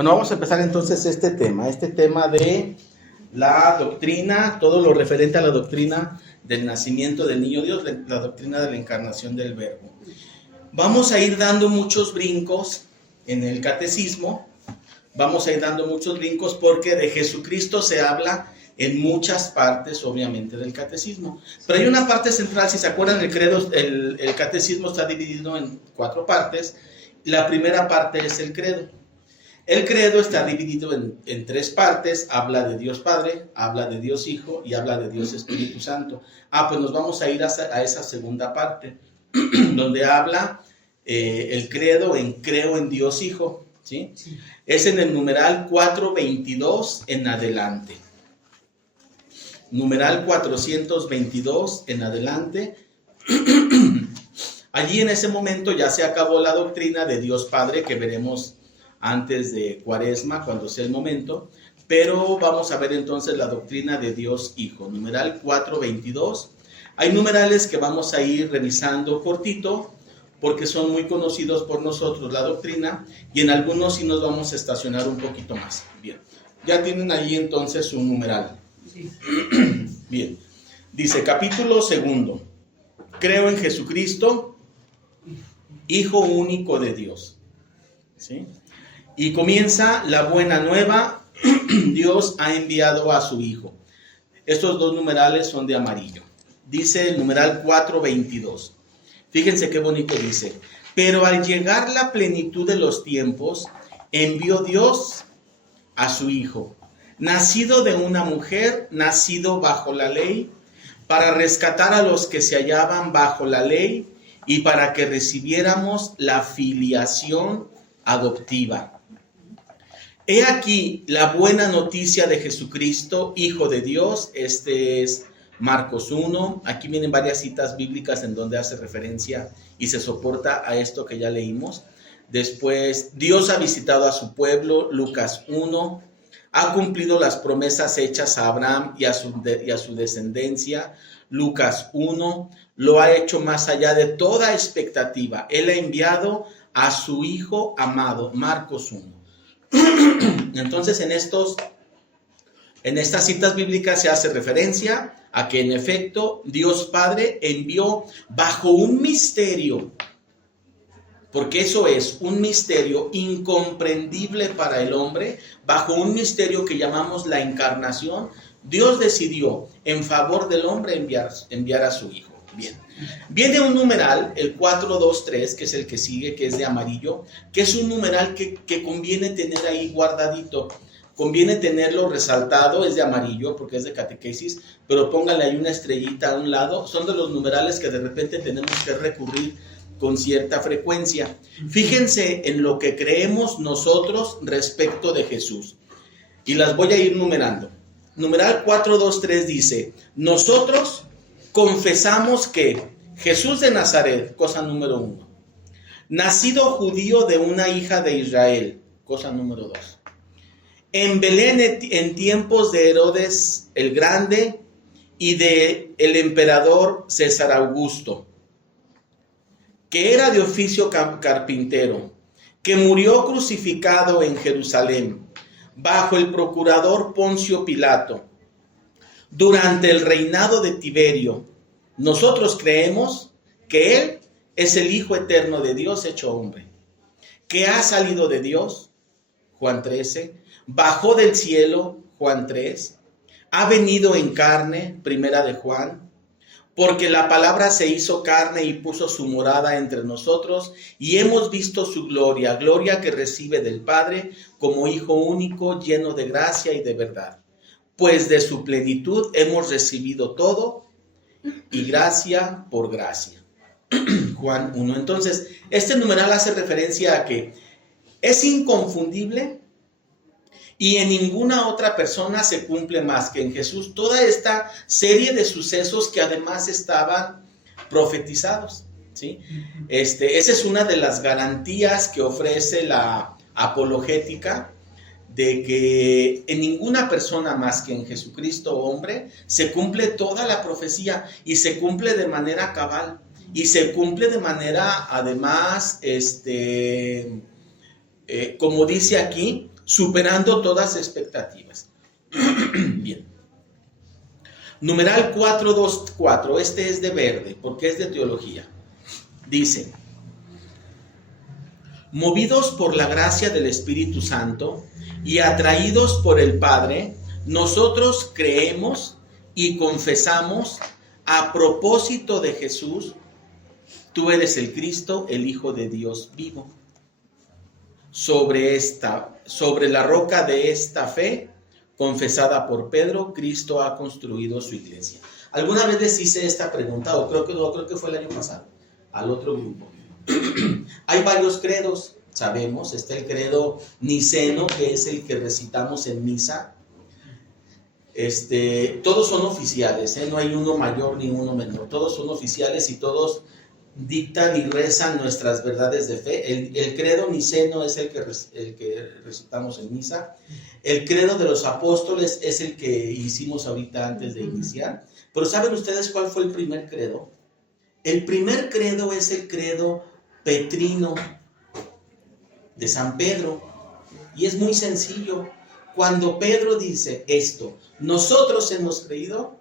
Bueno, vamos a empezar entonces este tema de la doctrina, todo lo referente a la doctrina del nacimiento del niño Dios, la doctrina de la encarnación del Verbo. Vamos a ir dando muchos brincos en el catecismo, porque de Jesucristo se habla en muchas partes, obviamente, del catecismo. Pero hay una parte central, si se acuerdan, el credo, el catecismo está dividido en 4 partes. La primera parte es el credo. El credo está dividido en 3 partes, habla de Dios Padre, habla de Dios Hijo y habla de Dios Espíritu Santo. Pues nos vamos a ir a esa segunda parte, donde habla el credo en creo en Dios Hijo, ¿sí? Sí. Es en el numeral 422 en adelante. Numeral 422 en adelante. Allí en ese momento ya se acabó la doctrina de Dios Padre, que veremos antes de Cuaresma, cuando sea el momento, pero vamos a ver entonces la doctrina de Dios Hijo, numeral 422. Hay numerales que vamos a ir revisando cortito, porque son muy conocidos por nosotros la doctrina, y en algunos sí nos vamos a estacionar un poquito más. Bien, ya tienen ahí entonces un numeral. Sí. Bien, dice capítulo 2, creo en Jesucristo, Hijo único de Dios, ¿sí? Y comienza la buena nueva, Dios ha enviado a su Hijo. Estos 2 numerales son de amarillo. Dice el numeral 422. Fíjense qué bonito dice. Pero al llegar la plenitud de los tiempos, envió Dios a su Hijo, nacido de una mujer, nacido bajo la ley, para rescatar a los que se hallaban bajo la ley y para que recibiéramos la filiación adoptiva. He aquí la buena noticia de Jesucristo, Hijo de Dios. Este es Marcos 1. Aquí vienen varias citas bíblicas en donde hace referencia y se soporta a esto que ya leímos. Después, Dios ha visitado a su pueblo, Lucas 1. Ha cumplido las promesas hechas a Abraham y a su descendencia, Lucas 1. Lo ha hecho más allá de toda expectativa. Él ha enviado a su Hijo amado, Marcos 1. Entonces en estas citas bíblicas se hace referencia a que en efecto Dios Padre envió bajo un misterio, porque eso es un misterio incomprendible para el hombre, bajo un misterio que llamamos la encarnación. Dios decidió en favor del hombre enviar a su Hijo. Bien. Viene un numeral, el 423, que es el que sigue, que es de amarillo, que es un numeral que conviene tener ahí guardadito, conviene tenerlo resaltado. Es de amarillo porque es de catequesis, pero póngale ahí una estrellita a un lado. Son de los numerales que de repente tenemos que recurrir con cierta frecuencia. Fíjense en lo que creemos nosotros respecto de Jesús, y las voy a ir numerando. Numeral 423 dice: nosotros confesamos que Jesús de Nazaret, cosa número 1, nacido judío de una hija de Israel, cosa número 2, en Belén en tiempos de Herodes el Grande y de el emperador César Augusto, que era de oficio carpintero, que murió crucificado en Jerusalén, bajo el procurador Poncio Pilato, durante el reinado de Tiberio. Nosotros creemos que Él es el Hijo eterno de Dios hecho hombre, que ha salido de Dios, Juan 13, bajó del cielo, Juan 3, ha venido en carne, primera de Juan, porque la palabra se hizo carne y puso su morada entre nosotros, y hemos visto su gloria, gloria que recibe del Padre como Hijo único, lleno de gracia y de verdad. Pues de su plenitud hemos recibido todo, y gracia por gracia. Juan 1. Entonces, este numeral hace referencia a que es inconfundible y en ninguna otra persona se cumple más que en Jesús toda esta serie de sucesos que además estaban profetizados, ¿sí? Esa es una de las garantías que ofrece la apologética, de que en ninguna persona más que en Jesucristo hombre se cumple toda la profecía, y se cumple de manera cabal, y se cumple de manera además, como dice aquí, superando todas expectativas. Bien. Numeral 424, este es de verde, porque es de teología. Dice: movidos por la gracia del Espíritu Santo y atraídos por el Padre, nosotros creemos y confesamos a propósito de Jesús: tú eres el Cristo, el Hijo de Dios vivo. Sobre la roca de esta fe, confesada por Pedro, Cristo ha construido su iglesia. Alguna vez les hice esta pregunta, o creo que fue el año pasado, al otro grupo. Hay varios credos, sabemos. Está el credo niceno, que es el que recitamos en misa. Todos son oficiales, no hay uno mayor ni uno menor. Todos son oficiales y todos dictan y rezan nuestras verdades de fe. El credo niceno es el que recitamos en misa. El credo de los apóstoles es el que hicimos ahorita antes de iniciar. Pero ¿saben ustedes cuál fue el primer credo? El primer credo es el credo petrino de San Pedro. Y es muy sencillo. Cuando Pedro dice esto: nosotros hemos creído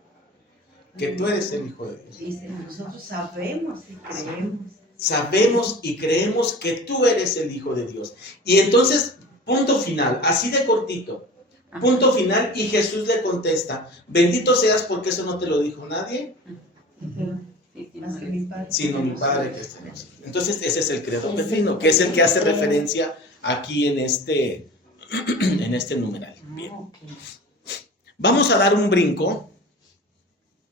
que tú eres el Hijo de Dios. Dice, nosotros sabemos y creemos. Sabemos y creemos que tú eres el Hijo de Dios. Y entonces, punto final, así de cortito, punto final, y Jesús le contesta: bendito seas porque eso no te lo dijo nadie, sino mi Padre que está en los cielos. Entonces ese es el credo petrino, que es el que hace referencia aquí en este numeral. Bien. Vamos a dar un brinco.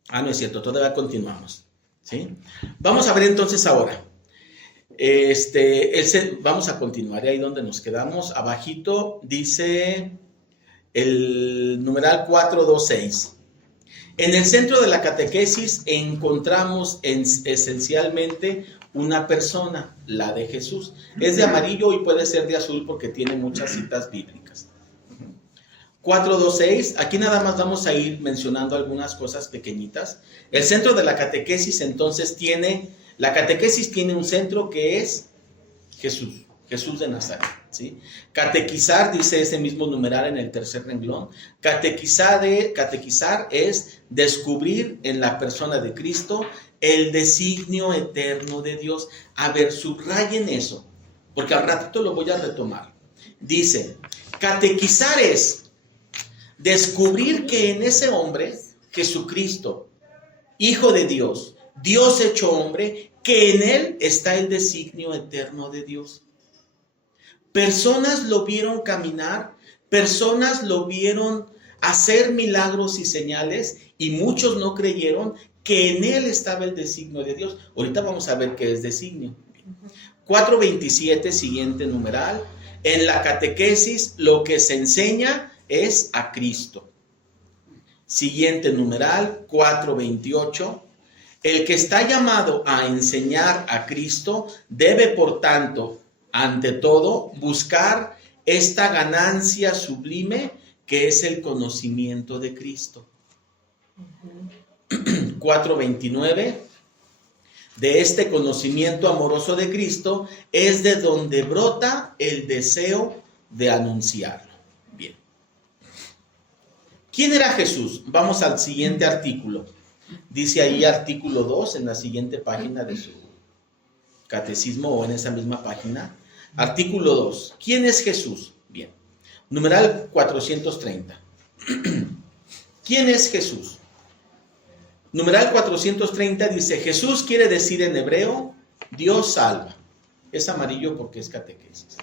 No es cierto, todavía continuamos, ¿sí? Vamos a ver entonces ahora. Vamos a continuar, y ahí donde nos quedamos, abajito dice el numeral 426. En el centro de la catequesis encontramos esencialmente una persona, la de Jesús. Es de amarillo y puede ser de azul porque tiene muchas citas bíblicas. 426, aquí nada más vamos a ir mencionando algunas cosas pequeñitas. El centro de la catequesis entonces la catequesis tiene un centro que es Jesús de Nazaret, ¿sí? Catequizar, dice ese mismo numeral en el tercer renglón. Catequizar es descubrir en la persona de Cristo el designio eterno de Dios. A ver, subrayen eso, porque al ratito lo voy a retomar. Dice, catequizar es descubrir que en ese hombre, Jesucristo, Hijo de Dios, Dios hecho hombre, que en él está el designio eterno de Dios. Personas lo vieron caminar, personas lo vieron hacer milagros y señales, y muchos no creyeron que en él estaba el designio de Dios. Ahorita vamos a ver qué es designio. 427, siguiente numeral. En la catequesis lo que se enseña es a Cristo. Siguiente numeral, 428. El que está llamado a enseñar a Cristo debe, por tanto, ante todo, buscar esta ganancia sublime que es el conocimiento de Cristo. 429. De este conocimiento amoroso de Cristo es de donde brota el deseo de anunciarlo. Bien. ¿Quién era Jesús? Vamos al siguiente artículo. Dice ahí artículo 2 en la siguiente página de su catecismo, o en esa misma página. Artículo 2. ¿Quién es Jesús? Bien. Numeral 430. ¿Quién es Jesús? Numeral 430 dice: Jesús quiere decir en hebreo Dios salva. Es amarillo porque es catequesis.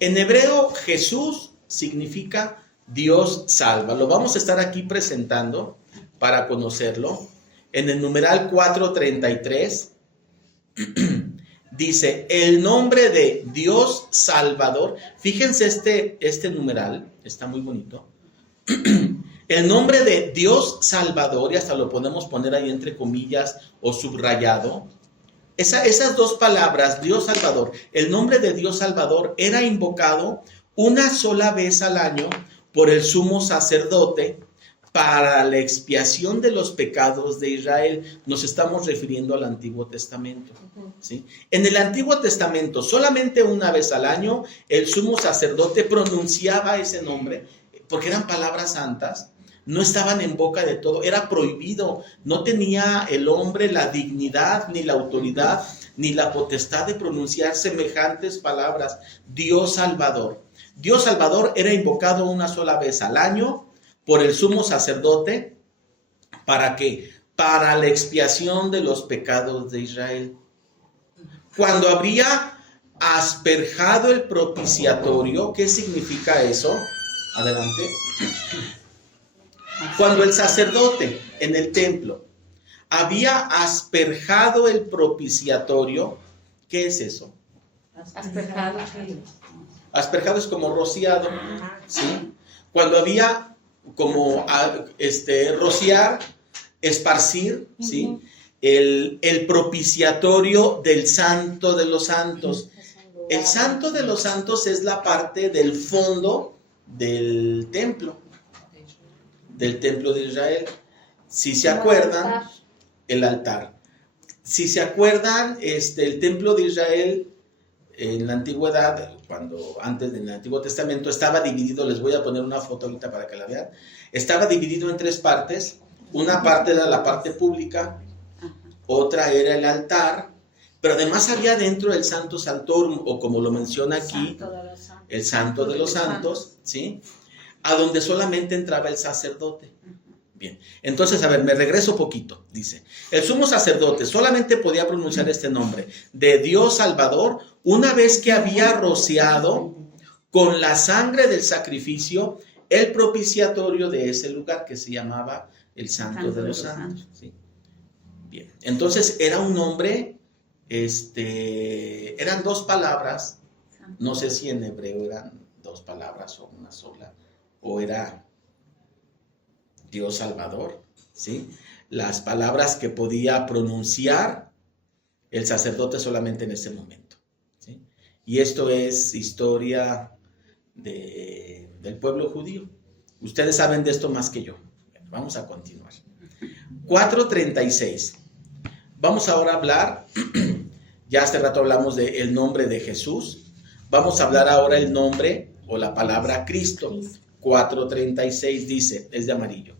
En hebreo, Jesús significa Dios salva. Lo vamos a estar aquí presentando para conocerlo. En el numeral 433 dice: el nombre de Dios Salvador. Fíjense este numeral, está muy bonito. El nombre de Dios Salvador, y hasta lo podemos poner ahí entre comillas o subrayado. Esas dos palabras, Dios Salvador, el nombre de Dios Salvador era invocado una sola vez al año por el sumo sacerdote para la expiación de los pecados de Israel. Nos estamos refiriendo al Antiguo Testamento, ¿sí? En el Antiguo Testamento, solamente una vez al año, el sumo sacerdote pronunciaba ese nombre, porque eran palabras santas, no estaban en boca de todo, era prohibido, no tenía el hombre la dignidad, ni la autoridad, ni la potestad de pronunciar semejantes palabras. Dios Salvador. Dios Salvador era invocado una sola vez al año por el sumo sacerdote. ¿Para qué? Para la expiación de los pecados de Israel. Cuando habría asperjado el propiciatorio, ¿qué significa eso? Adelante. Cuando el sacerdote en el templo había asperjado el propiciatorio, ¿qué es eso? Asperjado. Asperjado es como rociado, ¿sí? Cuando había como rociar, esparcir, ¿sí? El propiciatorio del Santo de los Santos. El Santo de los Santos es la parte del fondo del templo de Israel. Si se acuerdan, el altar. Si se acuerdan, el templo de Israel en la antigüedad, antes del Antiguo Testamento, estaba dividido. Les voy a poner una foto ahorita para que la vean. Estaba dividido en 3 partes. Una parte era la parte pública, otra era el altar, pero además había dentro el Santo Santorum, o como lo menciona aquí, el Santo de los Santos, ¿sí? A donde solamente entraba el sacerdote. Bien, entonces, a ver, me regreso poquito. Dice, el sumo sacerdote solamente podía pronunciar este nombre de Dios Salvador una vez que había rociado con la sangre del sacrificio el propiciatorio de ese lugar, que se llamaba el Santo de los Santos. ¿Sí? Bien, entonces era un nombre, eran 2 palabras, no sé si en hebreo eran 2 palabras o una sola, o era Dios Salvador, ¿sí? Las palabras que podía pronunciar el sacerdote solamente en ese momento, ¿sí? Y esto es historia del pueblo judío. Ustedes saben de esto más que yo. Bueno, vamos a continuar. 4:36. Vamos ahora a hablar, ya hace rato hablamos del nombre de Jesús, vamos a hablar ahora el nombre o la palabra Cristo. 4:36 dice, es de amarillo.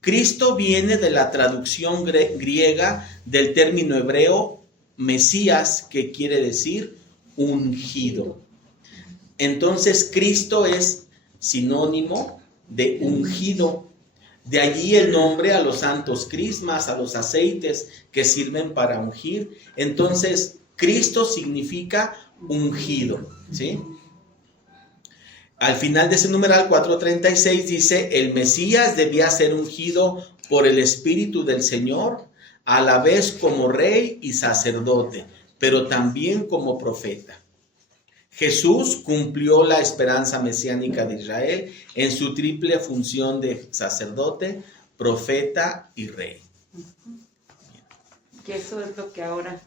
Cristo viene de la traducción griega del término hebreo Mesías, que quiere decir ungido. Entonces, Cristo es sinónimo de ungido. De allí el nombre a los santos crismas, a los aceites que sirven para ungir. Entonces, Cristo significa ungido, ¿sí? Al final de ese numeral 4:36 dice, el Mesías debía ser ungido por el Espíritu del Señor, a la vez como rey y sacerdote, pero también como profeta. Jesús cumplió la esperanza mesiánica de Israel en su triple función de sacerdote, profeta y rey. Que eso es lo que ahora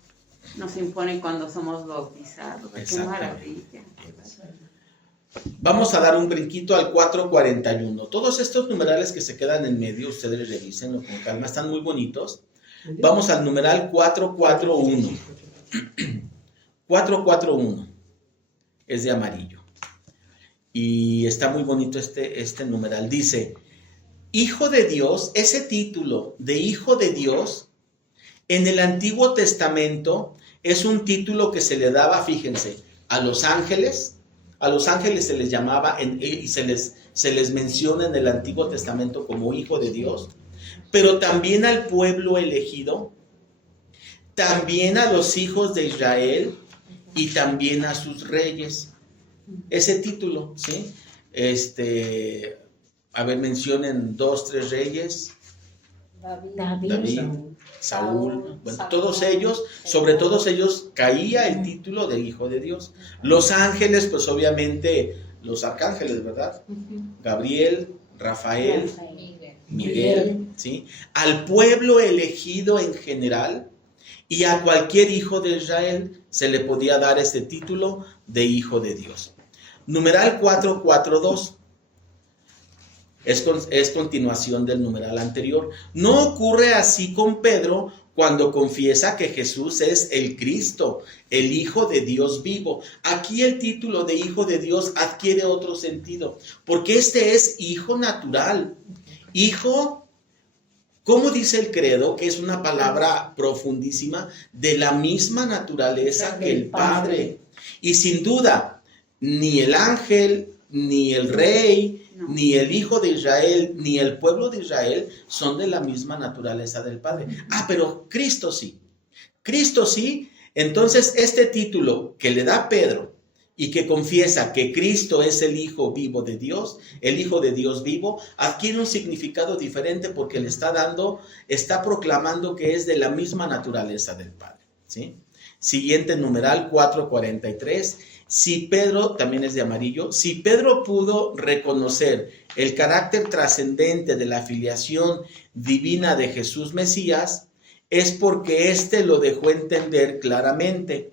nos impone cuando somos bautizados. ¡Qué maravilla! Vamos a dar un brinquito al 4:41. Todos estos numerales que se quedan en medio, ustedes revísenlo con calma, están muy bonitos. Vamos al numeral 441. 441 es de amarillo. Y está muy bonito este numeral. Dice, Hijo de Dios, ese título de Hijo de Dios, en el Antiguo Testamento es un título que se le daba, fíjense, a los ángeles. A los ángeles se les llamaba y se les menciona en el Antiguo Testamento como Hijo de Dios, pero también al pueblo elegido, también a los hijos de Israel y también a sus reyes. Ese título, ¿sí? A ver, mencionen 2, 3 reyes. David, Saúl, bueno, todos ellos, sobre todos ellos caía el título de Hijo de Dios. Los ángeles, pues obviamente los arcángeles, ¿verdad? Gabriel, Rafael, Miguel, ¿sí? Al pueblo elegido en general y a cualquier hijo de Israel se le podía dar este título de Hijo de Dios. Numeral 442. Es continuación del numeral anterior. No ocurre así con Pedro cuando confiesa que Jesús es el Cristo, el Hijo de Dios vivo. Aquí el título de Hijo de Dios adquiere otro sentido, porque este es hijo natural. Hijo, ¿cómo dice el credo? Que es una palabra profundísima, de la misma naturaleza que el Padre. Y sin duda, ni el ángel, ni el rey, ni el Hijo de Israel, ni el pueblo de Israel son de la misma naturaleza del Padre. Pero Cristo sí. Cristo sí. Entonces, este título que le da Pedro y que confiesa que Cristo es el Hijo vivo de Dios, el Hijo de Dios vivo, adquiere un significado diferente porque le está proclamando que es de la misma naturaleza del Padre. ¿Sí? Siguiente numeral 443. Si Pedro, también es de amarillo, si Pedro pudo reconocer el carácter trascendente de la filiación divina de Jesús Mesías, es porque éste lo dejó entender claramente.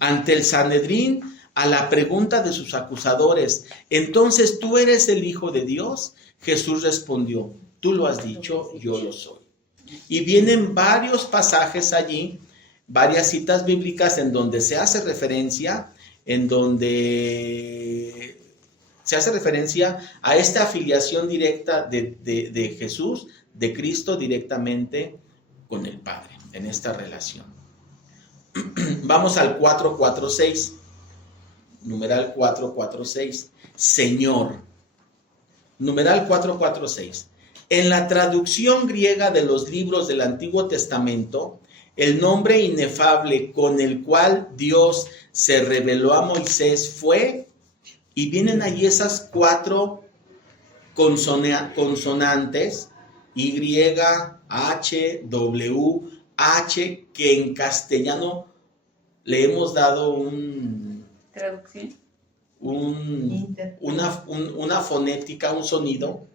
Ante el Sanedrín, a la pregunta de sus acusadores, ¿entonces tú eres el Hijo de Dios? Jesús respondió, tú lo has dicho, yo lo soy. Y vienen varios pasajes allí, varias citas bíblicas en donde se hace referencia a esta afiliación directa de Jesús, de Cristo directamente con el Padre, en esta relación. Vamos al 446, numeral 446, Señor, numeral 446. En la traducción griega de los libros del Antiguo Testamento, el nombre inefable con el cual Dios se reveló a Moisés fue, y vienen allí esas 4 consonantes, Y, H, W, H, que en castellano le hemos dado ¿Traducción? una fonética, un sonido,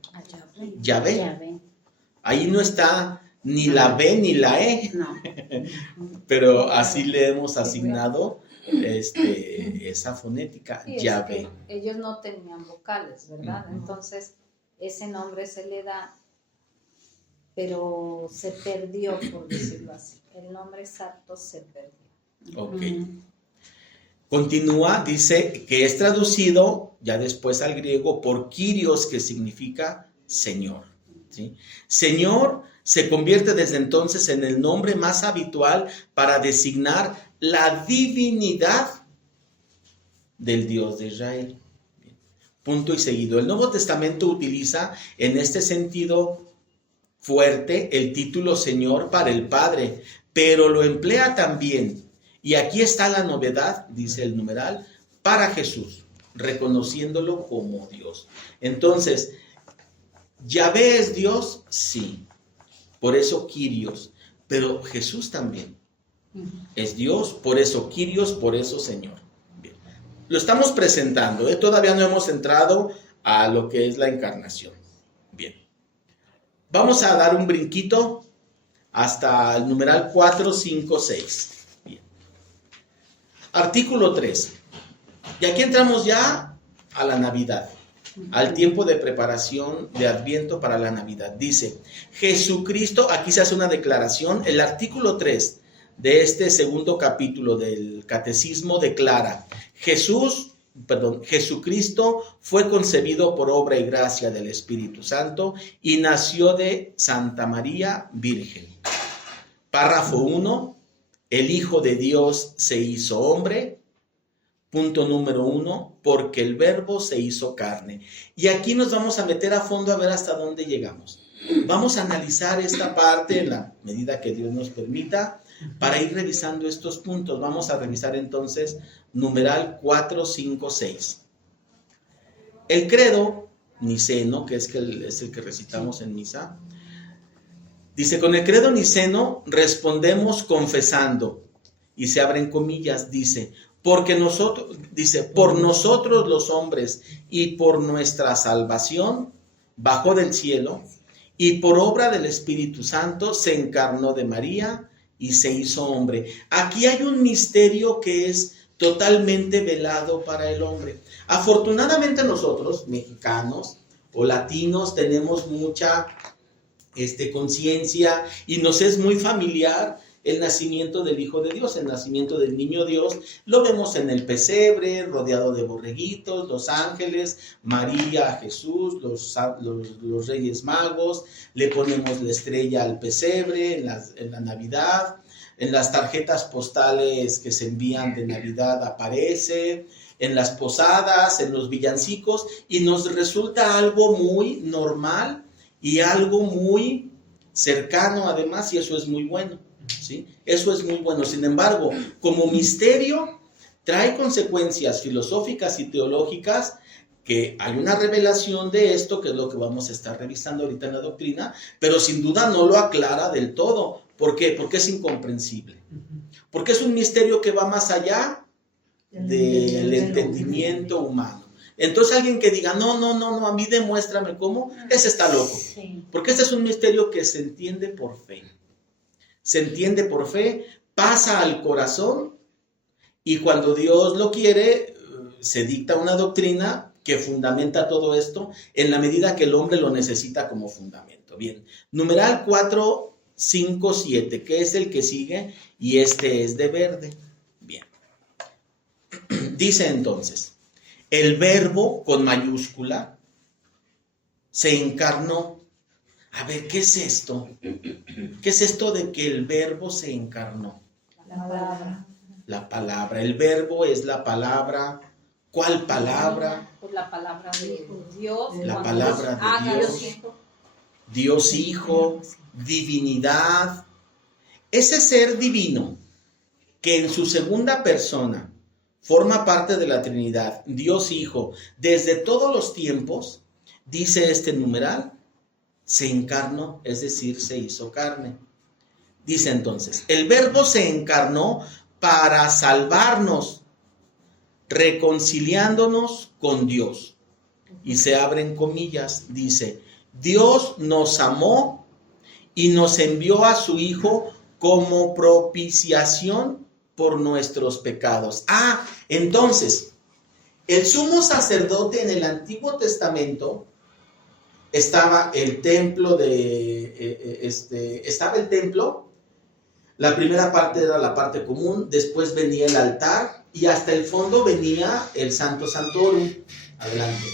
Yahvé. Ahí no está ni la B ni la E, No. pero así le hemos asignado esa fonética, Sí, Yahvé. Ellos no tenían vocales, ¿verdad? Entonces, ese nombre se le da, pero se perdió, por decirlo así. El nombre exacto se perdió. Ok. Continúa, dice que es traducido ya después al griego por Kyrios, que significa Señor. ¿Sí? Señor se convierte desde entonces en el nombre más habitual para designar la divinidad del Dios de Israel. Bien. Punto y seguido. El Nuevo Testamento utiliza en este sentido fuerte el título Señor para el Padre, pero lo emplea también, y aquí está la novedad, dice el numeral, para Jesús, reconociéndolo como Dios. Entonces, ¿Yahvé es Dios? Sí. Por eso Kyrios. Pero Jesús también es Dios, por eso Kyrios, por eso Señor. Bien. Lo estamos presentando, todavía no hemos entrado a lo que es la encarnación. Bien. Vamos a dar un brinquito hasta el numeral 456. Bien. Artículo 3. Y aquí entramos ya a la Navidad, al tiempo de preparación de Adviento para la Navidad. Dice, Jesucristo, aquí se hace una declaración, el artículo 3 de este segundo capítulo del Catecismo declara, Jesucristo fue concebido por obra y gracia del Espíritu Santo y nació de Santa María Virgen. Párrafo 1, el Hijo de Dios se hizo hombre. Punto número 1, porque el Verbo se hizo carne. Y aquí nos vamos a meter a fondo a ver hasta dónde llegamos. Vamos a analizar esta parte en la medida que Dios nos permita para ir revisando estos puntos. Vamos a revisar entonces numeral 456. El credo niceno, que es el que recitamos en misa, dice, con el credo niceno respondemos confesando, y se abren comillas, dice, porque nosotros, dice, por nosotros los hombres y por nuestra salvación bajó del cielo y por obra del Espíritu Santo se encarnó de María y se hizo hombre. Aquí hay un misterio que es totalmente velado para el hombre. Afortunadamente nosotros, mexicanos, o latinos tenemos mucha conciencia y nos es muy familiar el nacimiento del Hijo de Dios, el nacimiento del Niño Dios. Lo vemos en el pesebre, rodeado de borreguitos, los ángeles, María, Jesús, los Reyes Magos. Le ponemos la estrella al pesebre en la Navidad. En las tarjetas postales que se envían de Navidad aparece, en las posadas, en los villancicos, y nos resulta algo muy normal y algo muy cercano además, y eso es muy bueno, ¿sí? Eso es muy bueno. Sin embargo, como misterio, trae consecuencias filosóficas y teológicas, que hay una revelación de esto, que es lo que vamos a estar revisando ahorita en la doctrina, pero sin duda no lo aclara del todo. ¿Por qué? Porque es incomprensible. Porque es un misterio que va más allá del entendimiento humano. Entonces alguien que diga, no, a mí demuéstrame cómo, ese está loco. Porque ese es un misterio que se entiende por fe. Se entiende por fe, pasa al corazón, y cuando Dios lo quiere, se dicta una doctrina que fundamenta todo esto en la medida que el hombre lo necesita como fundamento. Bien, numeral 457, que es el que sigue, y este es de verde. Bien. Dice entonces, el Verbo con mayúscula se encarnó. A ver, ¿qué es esto? ¿Qué es esto de que el Verbo se encarnó? La palabra. La palabra. El Verbo es la palabra. ¿Cuál palabra? Pues la palabra de Dios. La palabra de Dios. Dios Hijo, divinidad. Ese ser divino que en su segunda persona forma parte de la Trinidad, Dios Hijo, desde todos los tiempos, dice este numeral, se encarnó, es decir, se hizo carne. Dice entonces, el Verbo se encarnó para salvarnos, reconciliándonos con Dios. Y se abren comillas, dice, Dios nos amó y nos envió a su Hijo como propiciación por nuestros pecados. Entonces, el sumo sacerdote en el Antiguo Testamento estaba el templo estaba el templo. La primera parte era la parte común, después venía el altar y hasta el fondo venía el Santo Santorum. Adelante.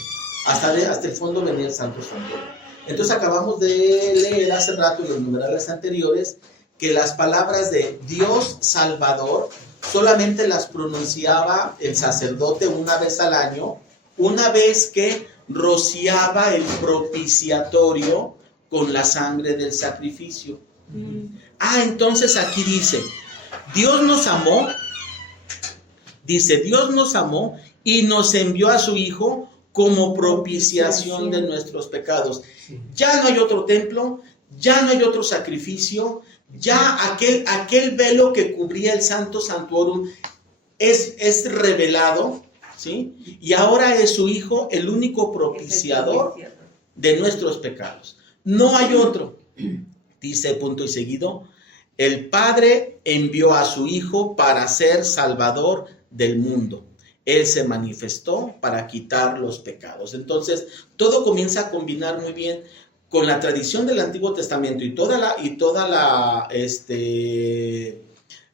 Hasta el fondo venía el Santo Santorum. Entonces acabamos de leer hace rato en los numerales anteriores que las palabras de Dios Salvador solamente las pronunciaba el sacerdote una vez al año, una vez que rociaba el propiciatorio con la sangre del sacrificio. Entonces aquí dice, Dios nos amó y nos envió a su Hijo como propiciación de nuestros pecados. Ya no hay otro templo, ya no hay otro sacrificio, ya aquel velo que cubría el Santo Santorum es revelado, ¿sí? Y ahora es su Hijo el único propiciador de nuestros pecados. No hay otro. Dice punto y seguido, el Padre envió a su Hijo para ser Salvador del mundo. Él se manifestó para quitar los pecados. Entonces, todo comienza a combinar muy bien con la tradición del Antiguo Testamento y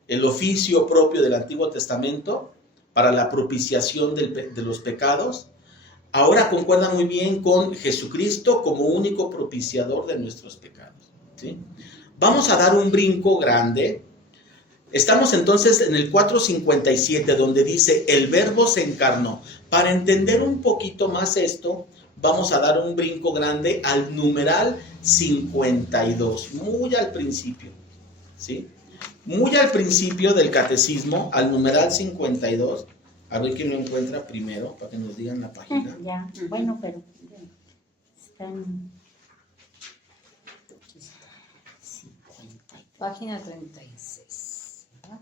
el oficio propio del Antiguo Testamento para la propiciación de los pecados. Ahora concuerda muy bien con Jesucristo como único propiciador de nuestros pecados, ¿sí? Vamos a dar un brinco grande. Estamos entonces en el 457, donde dice, el Verbo se encarnó. Para entender un poquito más esto, vamos a dar un brinco grande al numeral 52, muy al principio, ¿sí? Muy al principio del catecismo, al numeral 52. A ver quién lo encuentra primero, para que nos digan la página. Ya, bueno, pero están... Página 36. ¿verdad?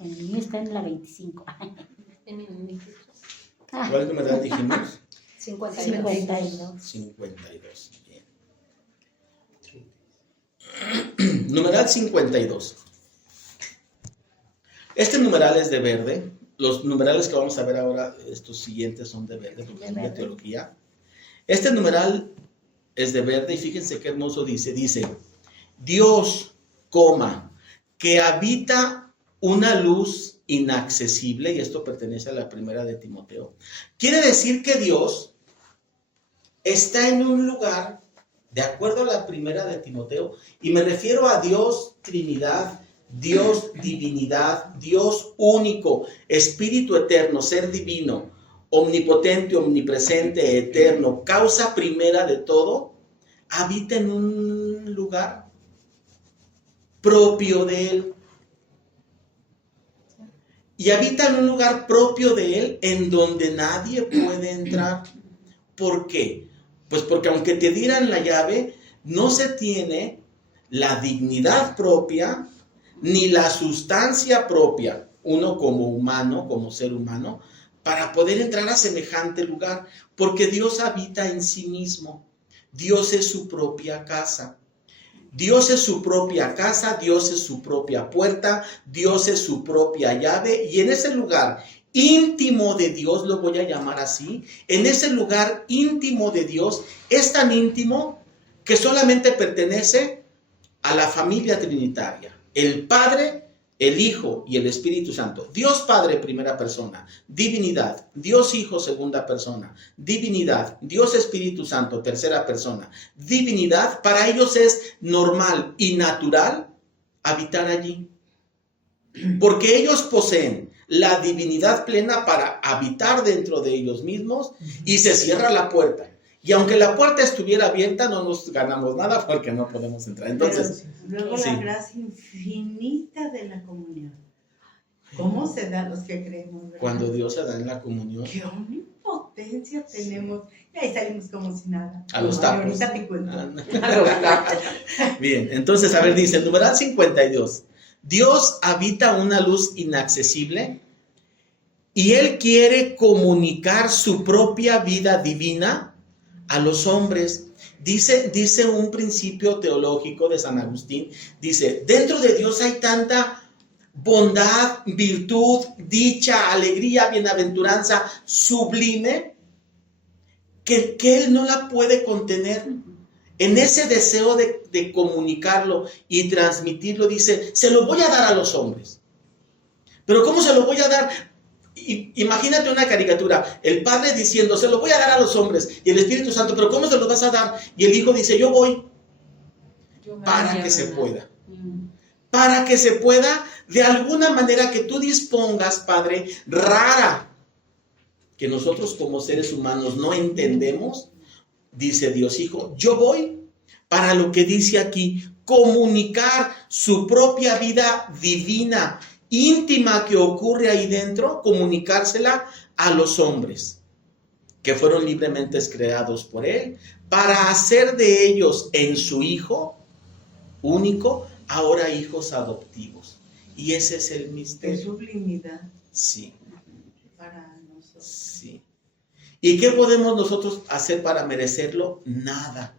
El mío está en la 25. ¿Cuál numeral dijimos? 52. 52, bien. Numeral 52. Este numeral es de verde. Los numerales que vamos a ver ahora, estos siguientes son de verde, porque son de teología. Este numeral es de verde y fíjense qué hermoso dice. Dice, Dios, que habita una luz inaccesible, y esto pertenece a la primera de Timoteo. Quiere decir que Dios está en un lugar, de acuerdo a la primera de Timoteo, y me refiero a Dios Trinidad, Dios Divinidad, Dios único, Espíritu eterno, ser divino, omnipotente, omnipresente, eterno, causa primera de todo, habita en un lugar propio de Él. Y habita en un lugar propio de Él en donde nadie puede entrar. ¿Por qué? Pues porque aunque te dieran la llave, no se tiene la dignidad propia ni la sustancia propia, uno como humano, como ser humano, para poder entrar a semejante lugar, porque Dios habita en sí mismo. Dios es su propia casa. Dios es su propia casa, Dios es su propia puerta, Dios es su propia llave, y en ese lugar íntimo de Dios, lo voy a llamar así, en ese lugar íntimo de Dios, es tan íntimo que solamente pertenece a la familia trinitaria, el Padre, el Hijo y el Espíritu Santo. Dios Padre, primera persona, divinidad. Dios Hijo, segunda persona, divinidad. Dios Espíritu Santo, tercera persona, divinidad. Para ellos es normal y natural habitar allí, porque ellos poseen la divinidad plena para habitar dentro de ellos mismos, y se cierra la puerta. Y aunque la puerta estuviera abierta, no nos ganamos nada porque no podemos entrar. Entonces, pero luego sí. la gracia infinita de la comunión. ¿Cómo se da los que creemos? ¿Verdad? Cuando Dios se da en la comunión, ¡Qué omnipotencia tenemos! Y ahí salimos como si nada. a los Y tacos. ahorita te cuento. Bien, entonces, a ver, dice el numeral 52. Dios habita una luz inaccesible y Él quiere comunicar su propia vida divina a los hombres. Dice un principio teológico de San Agustín, dice, dentro de Dios hay tanta bondad, virtud, dicha, alegría, bienaventuranza sublime, que Él no la puede contener. En ese deseo de comunicarlo y transmitirlo, dice, se lo voy a dar a los hombres. ¿Pero cómo se lo voy a dar? Imagínate una caricatura, el Padre diciendo, se lo voy a dar a los hombres, y el Espíritu Santo, pero ¿cómo se los vas a dar? Y el Hijo dice, yo voy, para que se pueda. Para que se pueda, de alguna manera que tú dispongas, Padre, rara, que nosotros como seres humanos no entendemos, dice Dios Hijo, yo voy para lo que dice aquí, comunicar su propia vida divina, íntima que ocurre ahí dentro, comunicársela a los hombres, que fueron libremente creados por Él, para hacer de ellos en su Hijo único, ahora hijos adoptivos. Y ese es el ¡Qué misterio. sublimidad Sí, para nosotros! sí. ¿Y qué podemos nosotros hacer para merecerlo? Nada.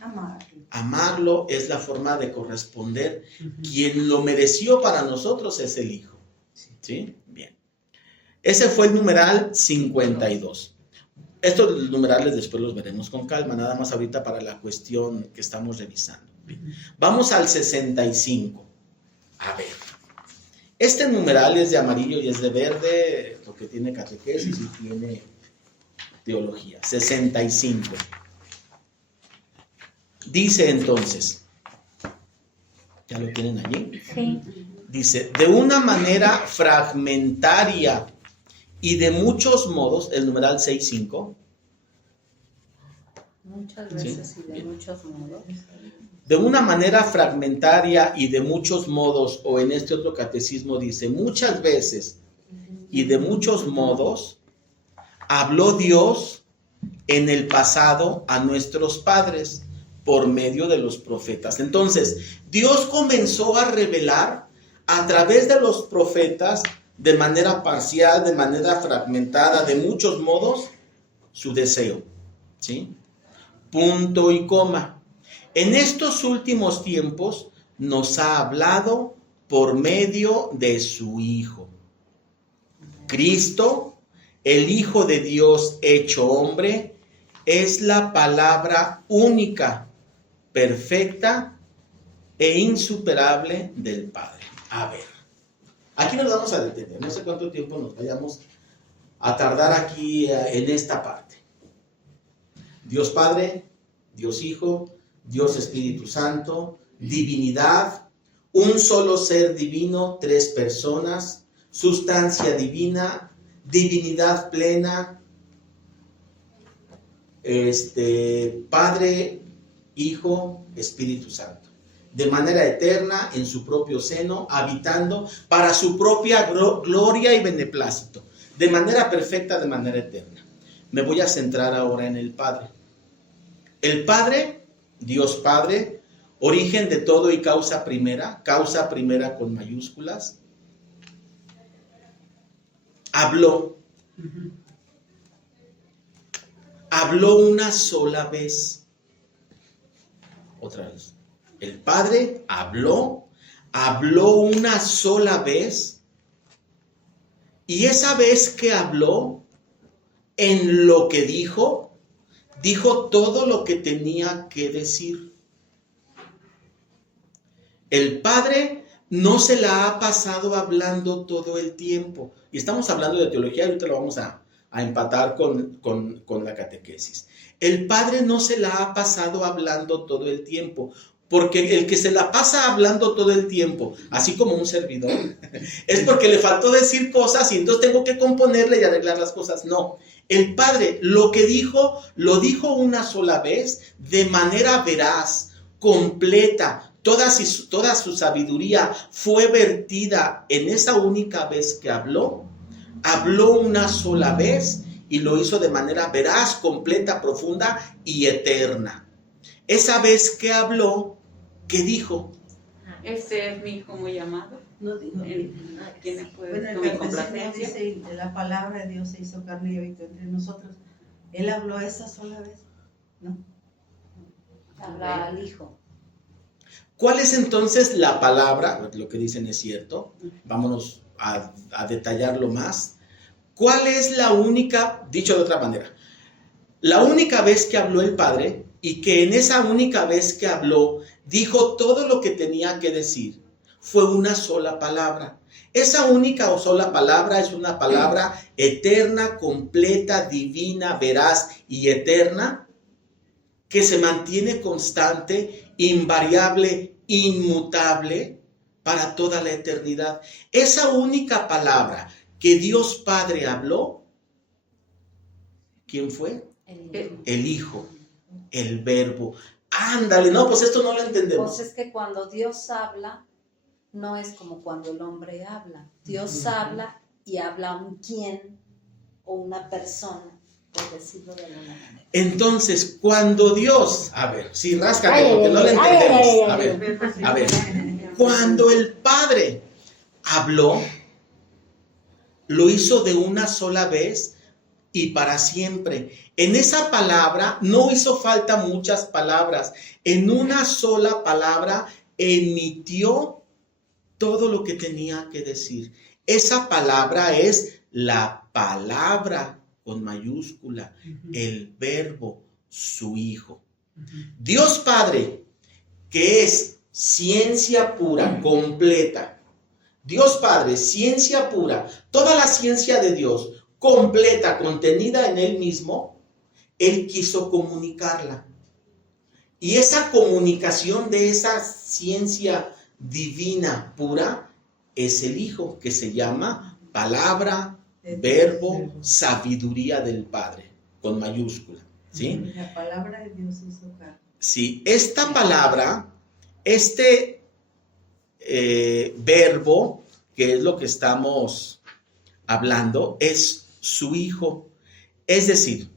Amarlo. Amarlo es la forma de corresponder. Quien lo mereció para nosotros es el Hijo. ¿Sí? Bien. Ese fue el numeral 52. Estos numerales después los veremos con calma, nada más ahorita para la cuestión que estamos revisando. Bien. Vamos al 65. A ver. Este numeral es de amarillo y es de verde porque tiene catequesis y tiene teología. 65. Dice entonces, ¿ya lo tienen allí? Sí. Dice, de una manera fragmentaria y de muchos modos, el numeral 65. Muchas veces y de muchos modos. De una manera fragmentaria y de muchos modos, o en este otro catecismo dice, muchas veces y de muchos modos, habló Dios en el pasado a nuestros padres por medio de los profetas. Entonces, Dios comenzó a revelar a través de los profetas, de manera parcial, de manera fragmentada, de muchos modos, su deseo. ¿Sí? Punto y coma. En estos últimos tiempos nos ha hablado por medio de su Hijo. Cristo, el Hijo de Dios hecho hombre, es la palabra única, perfecta e insuperable del Padre. A ver, aquí nos vamos a detener. No sé cuánto tiempo nos vayamos a tardar aquí en esta parte. Dios Padre, Dios Hijo, Dios Espíritu Santo, divinidad, un solo ser divino, tres personas, sustancia divina, divinidad plena, Padre, Hijo, Espíritu Santo, de manera eterna en su propio seno, habitando para su propia gloria y beneplácito, de manera perfecta, de manera eterna. Me voy a centrar ahora en el Padre. El Padre, Dios Padre, origen de todo y causa primera con mayúsculas, habló una sola vez. Otra vez. El Padre habló una sola vez, y esa vez que habló, en lo que dijo todo lo que tenía que decir. El Padre no se la ha pasado hablando todo el tiempo. Y estamos hablando de teología, y ahorita lo vamos a empatar con la catequesis. El Padre no se la ha pasado hablando todo el tiempo, porque el que se la pasa hablando todo el tiempo, así como un servidor, es porque le faltó decir cosas y entonces tengo que componerle y arreglar las cosas. No, el Padre lo que dijo, lo dijo una sola vez, de manera veraz, completa. Toda su sabiduría fue vertida en esa única vez que habló. Habló una sola vez y lo hizo de manera veraz, completa, profunda y eterna. Esa vez que habló, ¿qué dijo? Este es mi hijo muy amado. No digo. ¿Quién puede Bueno, con mi el catecismo complacencia? dice, la palabra de Dios se hizo carne y habitó entre nosotros. Él habló esa sola vez, ¿no? Habla al Hijo. ¿Cuál es entonces la palabra? Lo que dicen es cierto. Vámonos a detallarlo más. ¿Cuál es la única, dicho de otra manera, la única vez que habló el Padre, y que en esa única vez que habló, dijo todo lo que tenía que decir? Fue una sola palabra. Esa única o sola palabra es una palabra eterna, completa, divina, veraz y eterna, que se mantiene constante, invariable, inmutable para toda la eternidad. Esa única palabra que Dios Padre habló, ¿quién fue? El Hijo, el Verbo. Ándale, no, pues esto no lo entendemos. Pues es que cuando Dios habla, no es como cuando el hombre habla. Dios habla y habla un quién o una persona, por decirlo de alguna manera. Entonces, cuando Dios, a ver, sí, ráscate porque no lo entendemos. A ver, cuando el Padre habló, lo hizo de una sola vez y para siempre. En esa palabra no hizo falta muchas palabras. En una sola palabra emitió todo lo que tenía que decir. Esa palabra es la palabra con mayúscula, el Verbo, su Hijo. Dios Padre, que es ciencia pura, completa. Dios Padre, ciencia pura, toda la ciencia de Dios, completa, contenida en Él mismo, Él quiso comunicarla. Y esa comunicación de esa ciencia divina pura es el Hijo, que se llama palabra, verbo, sabiduría del Padre, con mayúscula. ¿Sí? La palabra de Dios hizo carne. Sí, esta palabra, verbo, que es lo que estamos hablando, es su Hijo. Es decir,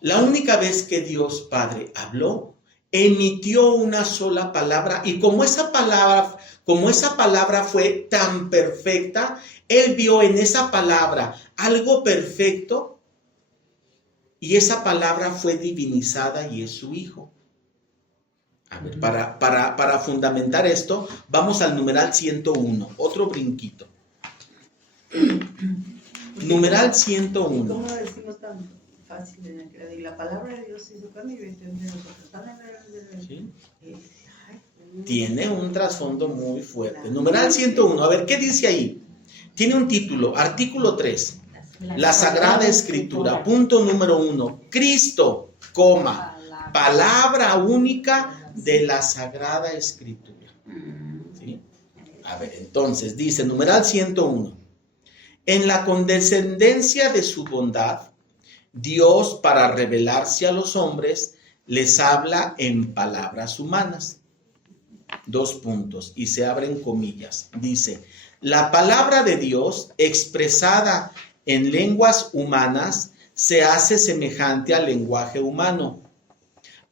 la única vez que Dios Padre habló, emitió una sola palabra, y como esa palabra fue tan perfecta, Él vio en esa palabra algo perfecto, y esa palabra fue divinizada y es su Hijo. A ver, para fundamentar esto, vamos al numeral 101, otro brinquito. Numeral 101. ¿Cómo decimos tan fácil en la creada. Y la palabra de Dios hizo carne y habitó entre nosotros. ¿Sí? Ay, Tiene un trasfondo muy fuerte. Numeral 101. A ver, ¿qué dice ahí? Tiene un título, artículo 3. La Sagrada Escritura. Punto número 1. Cristo, coma, palabra única de la Sagrada Escritura. ¿Sí? A ver, entonces dice, numeral 101. En la condescendencia de su bondad, Dios, para revelarse a los hombres, les habla en palabras humanas. 2 puntos, y se abren comillas. Dice, la palabra de Dios, expresada en lenguas humanas, se hace semejante al lenguaje humano.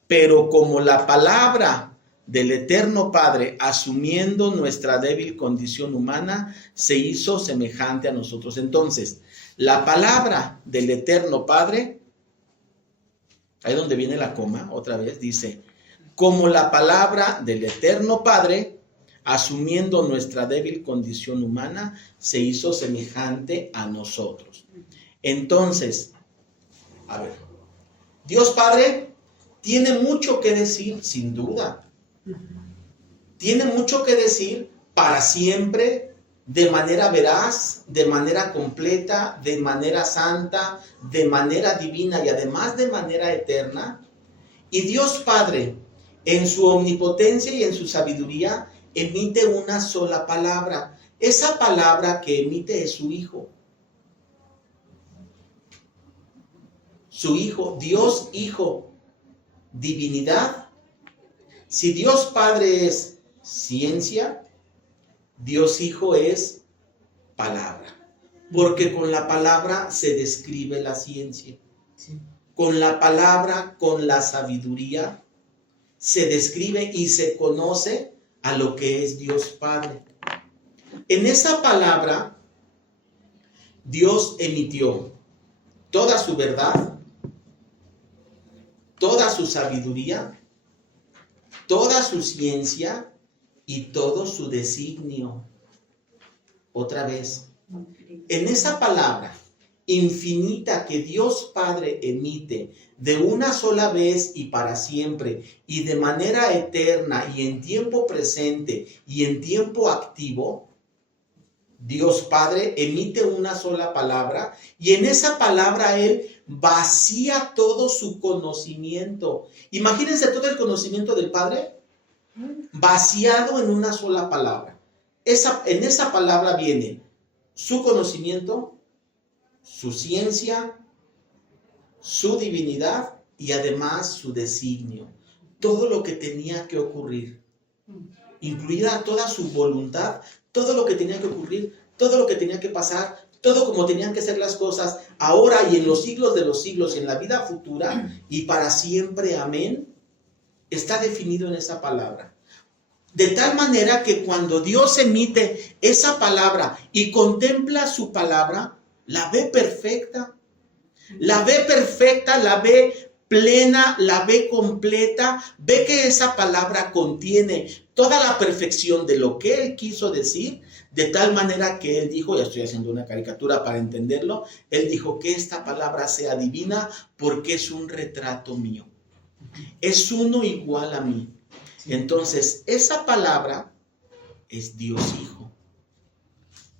Pero como la palabra del Eterno Padre, asumiendo nuestra débil condición humana, se hizo semejante a nosotros. Entonces, la palabra del Eterno Padre, ahí donde viene la coma, otra vez, dice, como la palabra del Eterno Padre, asumiendo nuestra débil condición humana, se hizo semejante a nosotros. Entonces, a ver, Dios Padre tiene mucho que decir, sin duda. Tiene mucho que decir para siempre, de manera veraz, de manera completa, de manera santa, de manera divina y además de manera eterna. Y Dios Padre, en su omnipotencia y en su sabiduría, emite una sola palabra. Esa palabra que emite es su Hijo. Su Hijo, Dios Hijo, divinidad. Si Dios Padre es ciencia, Dios Hijo es palabra. Porque con la palabra se describe la ciencia. Con la palabra, con la sabiduría, se describe y se conoce a lo que es Dios Padre. En esa palabra, Dios emitió toda su verdad, toda su sabiduría, toda su ciencia y todo su designio. Otra vez, en esa palabra infinita que Dios Padre emite de una sola vez y para siempre y de manera eterna y en tiempo presente y en tiempo activo, Dios Padre emite una sola palabra y en esa palabra Él vacía todo su conocimiento. Imagínense todo el conocimiento del Padre vaciado en una sola palabra. En esa palabra viene su conocimiento, su ciencia, su divinidad y además su designio. Todo lo que tenía que ocurrir, incluida toda su voluntad, todo lo que tenía que ocurrir, todo lo que tenía que pasar, todo como tenían que ser las cosas, ahora y en los siglos de los siglos, en la vida futura y para siempre, amén, está definido en esa palabra. De tal manera que cuando Dios emite esa palabra y contempla su palabra, la ve perfecta, la ve plena, la ve completa, ve que esa palabra contiene toda la perfección de lo que Él quiso decir, de tal manera que Él dijo, ya estoy haciendo una caricatura para entenderlo, Él dijo que esta palabra sea divina porque es un retrato mío, es uno igual a mí. Entonces, esa palabra es Dios Hijo.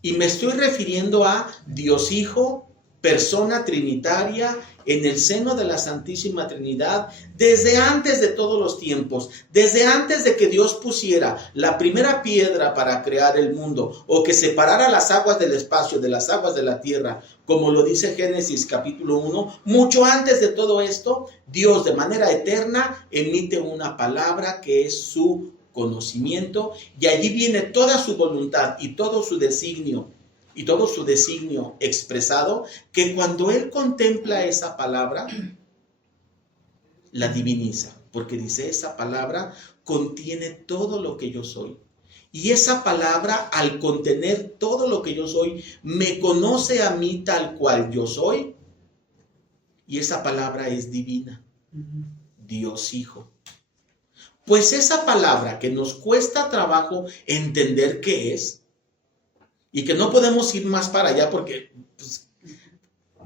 Y me estoy refiriendo a Dios Hijo, persona trinitaria, en el seno de la Santísima Trinidad, desde antes de todos los tiempos, desde antes de que Dios pusiera la primera piedra para crear el mundo, o que separara las aguas del espacio de las aguas de la tierra, como lo dice Génesis capítulo 1, mucho antes de todo esto, Dios de manera eterna emite una palabra que es su conocimiento, y allí viene toda su voluntad y todo su designio, expresado, que cuando Él contempla esa palabra, la diviniza, porque dice, esa palabra contiene todo lo que yo soy. Y esa palabra, al contener todo lo que yo soy, me conoce a mí tal cual yo soy. Y esa palabra es divina, Dios Hijo. Pues esa palabra que nos cuesta trabajo entender qué es, y que no podemos ir más para allá porque, pues,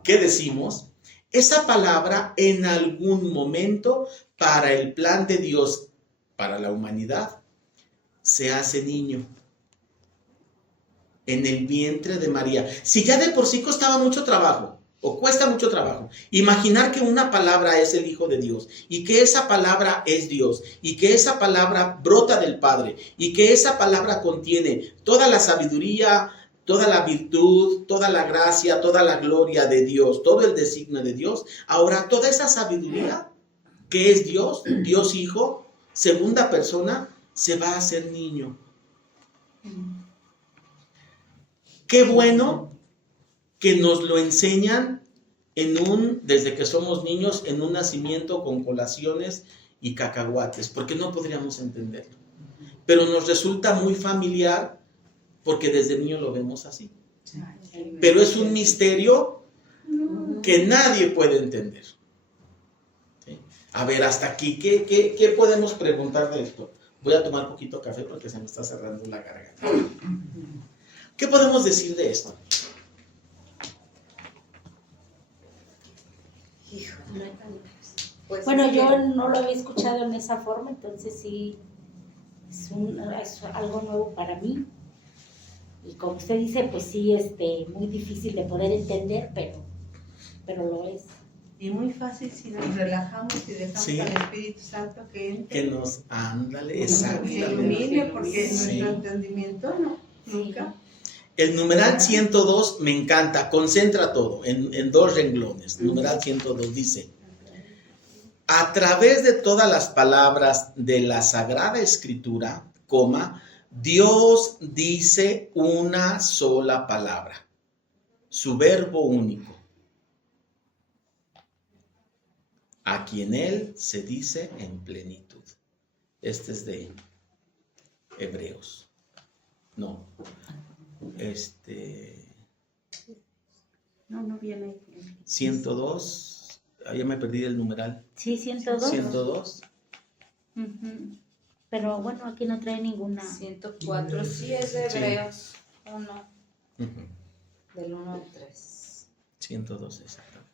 ¿qué decimos? esa palabra en algún momento para el plan de Dios, para la humanidad, se hace niño en el vientre de María. Si ya de por sí costaba mucho trabajo, o cuesta mucho trabajo, imaginar que una palabra es el Hijo de Dios, y que esa palabra es Dios, y que esa palabra brota del Padre, y que esa palabra contiene toda la sabiduría, toda la virtud, toda la gracia, toda la gloria de Dios, todo el designio de Dios. Ahora, toda esa sabiduría que es Dios, Dios Hijo, segunda persona, se va a hacer niño. Qué bueno que nos lo enseñan desde que somos niños, en un nacimiento con colaciones y cacahuates, porque no podríamos entenderlo. Pero nos resulta muy familiar porque desde niño lo vemos así. Pero es un misterio que nadie puede entender. ¿Sí? A ver, hasta aquí, ¿qué podemos preguntar de esto? Voy a tomar poquito café porque se me está cerrando la garganta. ¿Qué podemos decir de esto? Pues Bueno, es que- yo no lo había escuchado en esa forma, entonces sí, es algo nuevo para mí. Y como usted dice, pues sí, muy difícil de poder entender, pero lo es. Y muy fácil si nos relajamos y dejamos Sí. al Espíritu Santo que entre. Que nos, ándale, Que exactamente. ilumine, porque Sí. nuestro entendimiento no, nunca. El numeral 102 me encanta, concentra todo en dos renglones. Numeral 102 dice: a través de todas las palabras de la Sagrada Escritura, Dios dice una sola palabra, su verbo único, a quien Él se dice en plenitud. Este es de Hebreos. No. No viene. 102. Ya me perdí el numeral. Sí, 102. 102. Ujú. Pero bueno, aquí no trae ninguna. 104, sí es de Sí. Hebreos 1, Ujú. del 1 al 3. 102, exactamente.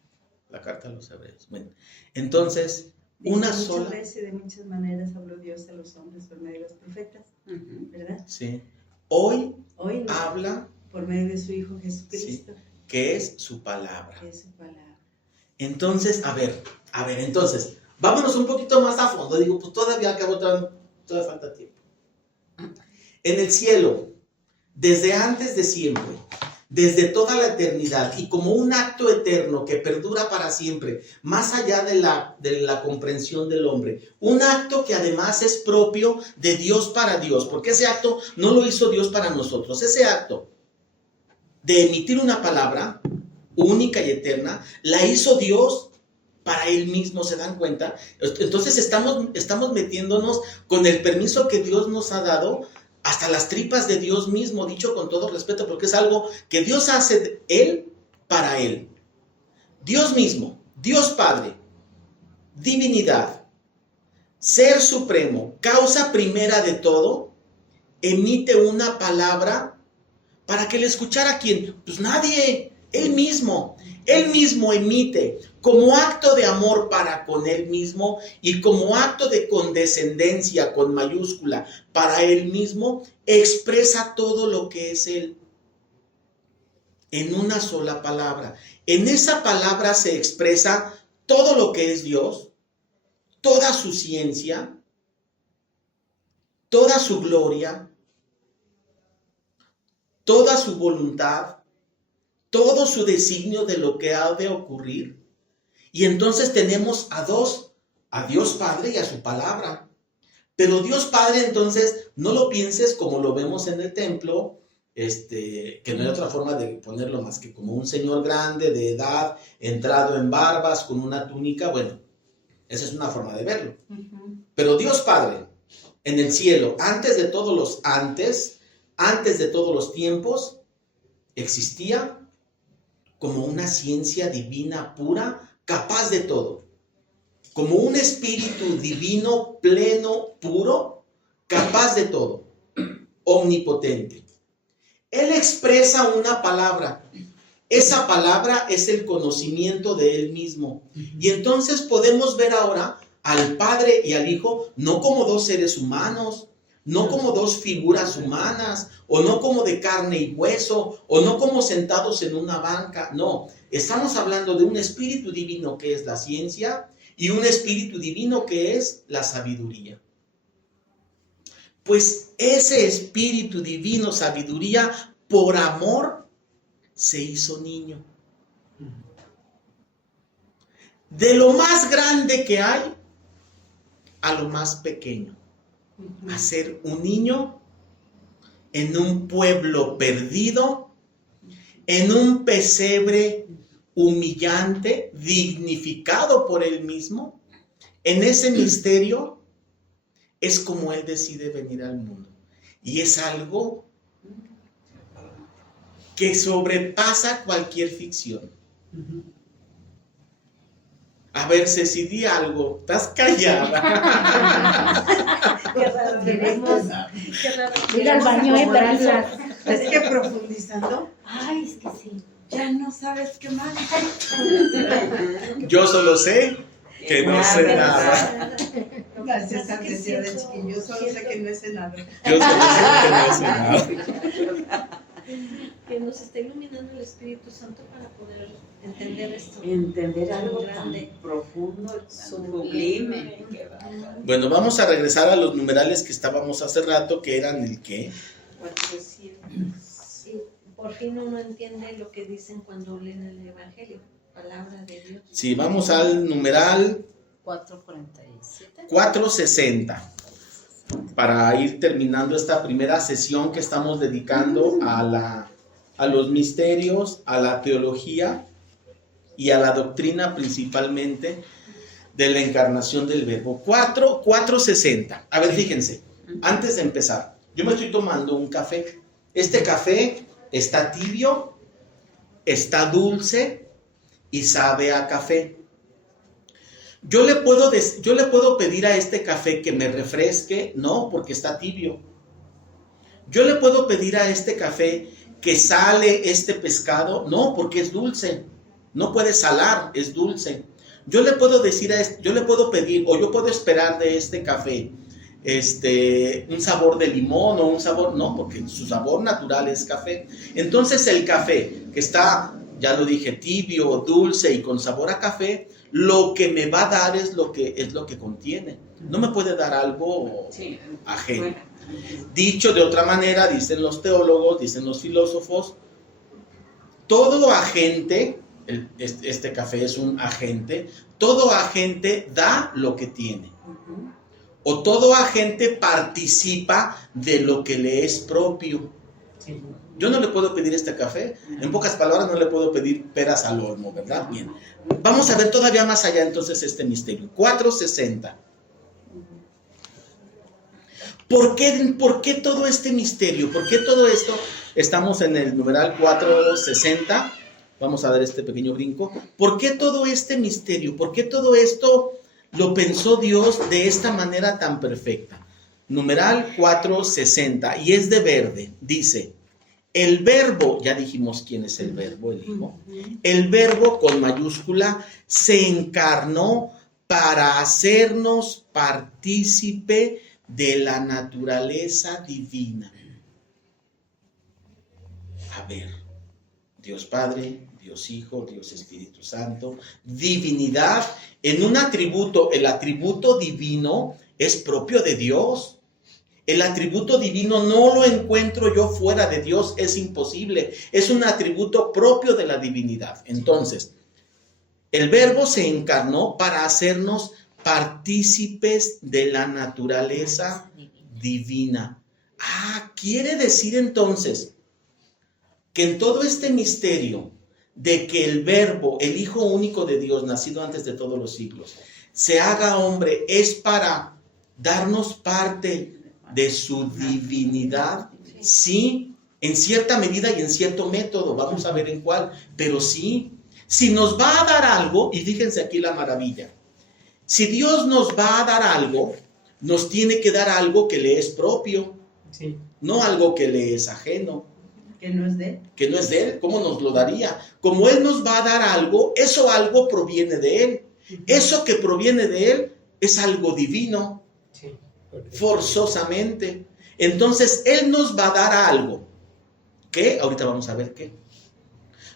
La carta a los hebreos. Bueno, entonces, Dice, una muchas sola. veces y de muchas maneras habló Dios a los hombres por medio de los profetas, ¿verdad? Sí. Hoy Hoy no, habla por medio de su Hijo Jesucristo, que es su palabra. que es su palabra. Entonces, a ver, entonces, vámonos un poquito más a fondo. Digo, pues todavía todavía falta tiempo. En el cielo, desde antes de siempre, desde toda la eternidad, y como un acto eterno que perdura para siempre, más allá de la comprensión del hombre, un acto que además es propio de Dios para Dios, porque ese acto no lo hizo Dios para nosotros. Ese acto de emitir una palabra única y eterna, la hizo Dios para Él mismo, ¿se dan cuenta? Entonces estamos metiéndonos con el permiso que Dios nos ha dado hasta las tripas de Dios mismo, dicho con todo respeto, porque es algo que Dios hace de Él para Él. Dios mismo, Dios Padre, divinidad, Ser Supremo, causa primera de todo, emite una palabra para que le escuchara ¿quién? Pues nadie, Él mismo emite como acto de amor para con Él mismo y como acto de condescendencia con mayúscula para Él mismo, expresa todo lo que es Él en una sola palabra. En esa palabra se expresa todo lo que es Dios, toda su ciencia, toda su gloria, toda su voluntad, todo su designio de lo que ha de ocurrir. Y entonces tenemos a Dios Padre y a su palabra. Pero Dios Padre, entonces, no lo pienses como lo vemos en el templo, que no hay otra forma de ponerlo más que como un señor grande de edad, entrado en barbas, con una túnica. Bueno, esa es una forma de verlo. Pero Dios Padre, en el cielo, antes de todos los tiempos, existía como una ciencia divina pura, capaz de todo. Como un espíritu divino, pleno, puro, capaz de todo, omnipotente. Él expresa una palabra Esa palabra es el conocimiento de Él mismo. Y entonces podemos ver ahora al Padre y al Hijo no como dos seres humanos, no como dos figuras humanas, o no como de carne y hueso, o no como sentados en una banca. No, estamos hablando de un espíritu divino que es la ciencia y un espíritu divino que es la sabiduría. Pues ese espíritu divino, sabiduría, por amor, se hizo niño. De lo más grande que hay a lo más pequeño. A ser un niño en un pueblo perdido, en un pesebre humillante, dignificado por él mismo. En ese misterio es como él decide venir al mundo. Y es algo que sobrepasa cualquier ficción. A ver, Ceci, di algo. Estás callada. Qué raro, Queremos- qué raro. Ir al baño, permiso. Es que profundizando, Ay, es que sí. ya no sabes qué más. Yo solo sé que no sé nada. Gracias a decir de chiquillo, solo sé que no sé nada. Yo solo sé que no sé nada. Que nos está iluminando el Espíritu Santo para poder entender esto. Entender algo Tan tan grande, profundo, tan sublime. sublime. Qué bárbaro. Bueno, vamos a regresar a los numerales que estábamos hace rato, que eran el qué. 400. Y por fin uno entiende lo que dicen cuando leen el Evangelio, palabra de Dios. Sí, vamos al numeral 447. 460. Para ir terminando esta primera sesión que estamos dedicando a los misterios, a la teología y a la doctrina principalmente de la encarnación del Verbo. 460. A ver, fíjense, antes de empezar, yo me estoy tomando un café. Este café está tibio, está dulce y sabe a café. Yo le puedo pedir a este café que me refresque, no, porque está tibio. Yo le puedo pedir a este café que sale este pescado, no, porque es dulce. No puede salar, es dulce. Yo le puedo pedir, o yo puedo esperar de este café, un sabor de limón o un sabor, no, porque su sabor natural es café. Entonces el café que está, ya lo dije, tibio, dulce y con sabor a café, lo que me va a dar es lo que contiene. No me puede dar algo ajeno. Bueno. Dicho de otra manera, dicen los teólogos, dicen los filósofos, todo agente, este café es un agente, todo agente da lo que tiene. O todo agente participa de lo que le es propio. Yo no le puedo pedir este café, en pocas palabras no le puedo pedir peras al olmo, ¿verdad? Bien. Vamos a ver todavía más allá entonces este misterio. 460. ¿Por qué todo este misterio? ¿Por qué todo esto? Estamos en el numeral 460. Vamos a dar este pequeño brinco. ¿Por qué todo este misterio? ¿Por qué todo esto lo pensó Dios de esta manera tan perfecta? Numeral 460. Y es de verde. Dice, el verbo, ya dijimos quién es el verbo, el Hijo. El verbo con mayúscula se encarnó para hacernos partícipe de la naturaleza divina. A ver, Dios Padre, Dios Hijo, Dios Espíritu Santo, divinidad en un atributo. El atributo divino es propio de Dios. El atributo divino no lo encuentro yo fuera de Dios, es imposible. Es un atributo propio de la divinidad. Entonces, el Verbo se encarnó para hacernos partícipes de la naturaleza divina. Quiere decir entonces que en todo este misterio de que el Verbo, el Hijo único de Dios, nacido antes de todos los siglos, se haga hombre, es para darnos parte de su divinidad, sí, en cierta medida y en cierto método, vamos a ver en cuál, pero sí, si nos va a dar algo, y fíjense aquí la maravilla, si Dios nos va a dar algo, nos tiene que dar algo que le es propio, no algo que le es ajeno. Que no es de él. Que no es de Él, ¿cómo nos lo daría? Como Él nos va a dar algo, eso algo proviene de Él. Eso que proviene de Él es algo divino, Sí. forzosamente. Entonces, Él nos va a dar algo. ¿Qué? Ahorita vamos a ver qué.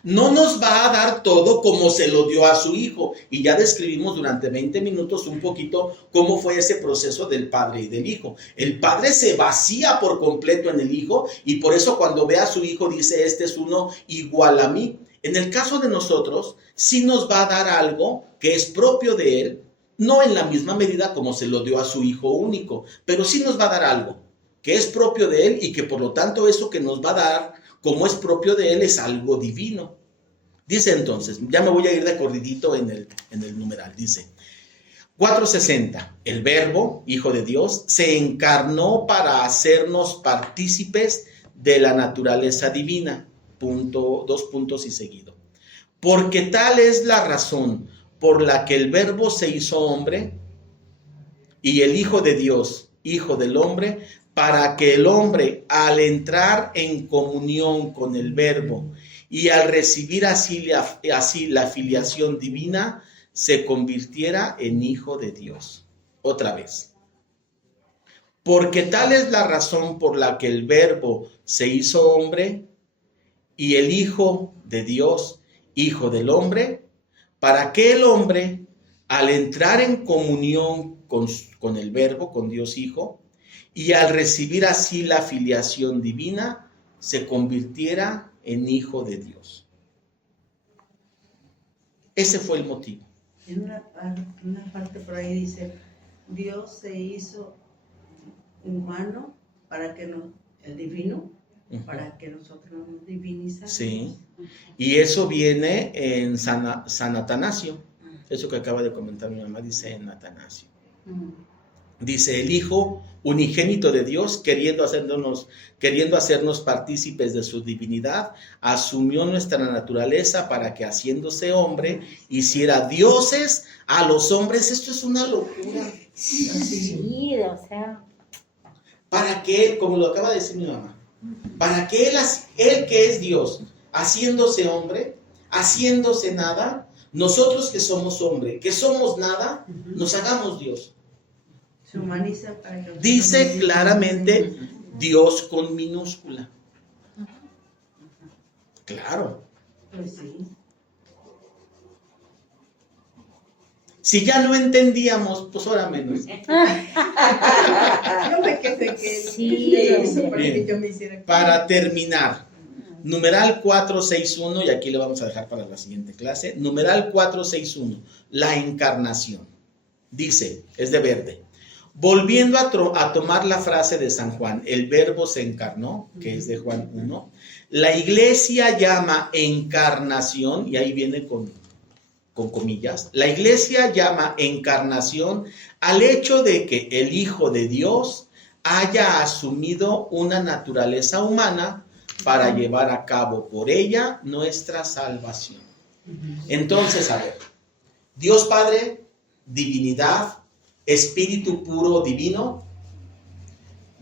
No nos va a dar todo como se lo dio a su Hijo. Y ya describimos durante 20 minutos un poquito cómo fue ese proceso del Padre y del Hijo. El Padre se vacía por completo en el Hijo y por eso cuando ve a su Hijo dice, este es uno igual a mí. En el caso de nosotros, sí nos va a dar algo que es propio de Él, no en la misma medida como se lo dio a su Hijo único, pero sí nos va a dar algo que es propio de Él y que por lo tanto eso que nos va a dar, como es propio de Él, es algo divino. Dice entonces, ya me voy a ir de corridito en el numeral, dice 460, el Verbo, Hijo de Dios, se encarnó para hacernos partícipes de la naturaleza divina. Dos puntos y seguido. Porque tal es la razón por la que el Verbo se hizo hombre y el Hijo de Dios, Hijo del hombre, para que el hombre, al entrar en comunión con el Verbo y al recibir así la filiación divina, se convirtiera en Hijo de Dios. Otra vez. Porque tal es la razón por la que el Verbo se hizo hombre y el Hijo de Dios, Hijo del hombre, para que el hombre, al entrar en comunión con el Verbo, con Dios Hijo, y al recibir así la filiación divina, se convirtiera en Hijo de Dios. Ese fue el motivo. En una parte por ahí dice, Dios se hizo humano para que el divino, para que nosotros nos divinizamos. Sí, y eso viene en San Atanasio. Eso que acaba de comentar mi mamá dice en Atanasio. Dice, el Hijo unigénito de Dios, queriendo hacernos partícipes de su divinidad, asumió nuestra naturaleza para que, haciéndose hombre, hiciera dioses a los hombres. Esto es una locura. Sí, o sea. Para que, como lo acaba de decir mi mamá, para que él que es Dios, haciéndose hombre, haciéndose nada, nosotros que somos hombre, que somos nada, nos hagamos Dios. Se humaniza para que Dice claramente Dios con minúscula. Claro. Pues sí. Si ya no entendíamos, pues ahora menos. Yo me quedé que Sí, de eso para bien. que yo me hiciera. Para terminar, numeral 461, y aquí le vamos a dejar para la siguiente clase, numeral 461, la encarnación. Dice, es de verde. Volviendo a tomar la frase de San Juan, el Verbo se encarnó, que es de Juan 1, la Iglesia llama encarnación, y ahí viene con comillas, la Iglesia llama encarnación al hecho de que el Hijo de Dios haya asumido una naturaleza humana para llevar a cabo por ella nuestra salvación. Entonces, a ver, Dios Padre, divinidad, Espíritu puro divino,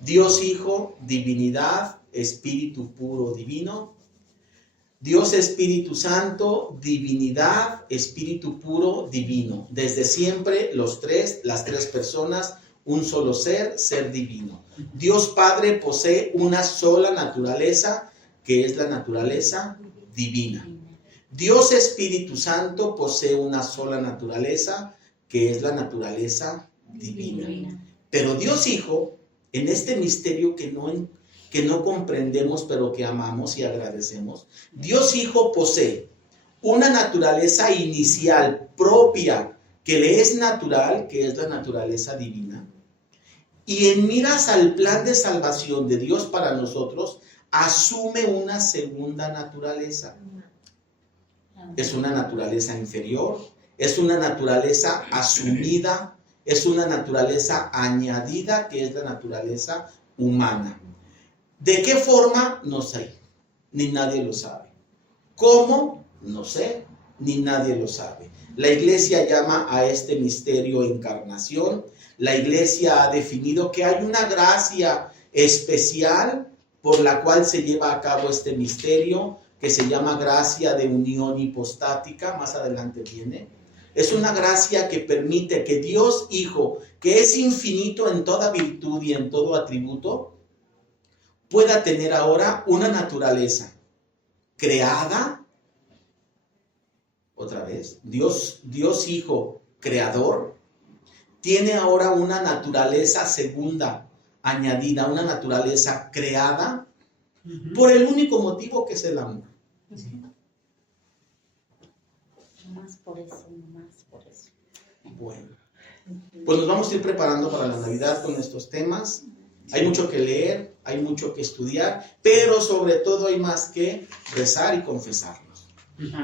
Dios Hijo, divinidad, Espíritu puro divino, Dios Espíritu Santo, divinidad, Espíritu puro divino. Desde siempre las tres personas, un solo ser divino. Dios Padre posee una sola naturaleza, que es la naturaleza divina. Dios Espíritu Santo posee una sola naturaleza, que es la naturaleza divina. Pero Dios Hijo, en este misterio que no comprendemos, pero que amamos y agradecemos, Dios Hijo posee una naturaleza inicial propia, que le es natural, que es la naturaleza divina. Y en miras al plan de salvación de Dios para nosotros, asume una segunda naturaleza. Es una naturaleza inferior, es una naturaleza asumida, es una naturaleza añadida, que es la naturaleza humana. ¿De qué forma? No sé, ni nadie lo sabe. ¿Cómo? No sé, ni nadie lo sabe. La Iglesia llama a este misterio encarnación. La Iglesia ha definido que hay una gracia especial por la cual se lleva a cabo este misterio que se llama gracia de unión hipostática, más adelante viene. Es una gracia que permite que Dios Hijo, que es infinito en toda virtud y en todo atributo, pueda tener ahora una naturaleza creada, otra vez, Dios Hijo creador, tiene ahora una naturaleza segunda, añadida, una naturaleza creada por el único motivo que es el amor. Más por eso, más por eso. Bueno, pues nos vamos a ir preparando para la Navidad con estos temas. Hay mucho que leer, hay mucho que estudiar, pero sobre todo hay más que rezar y confesarnos,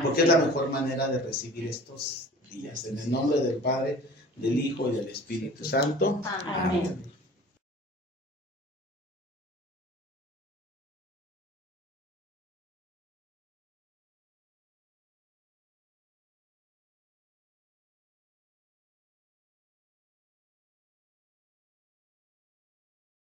porque es la mejor manera de recibir estos días. En el nombre del Padre, del Hijo y del Espíritu Santo. Amén.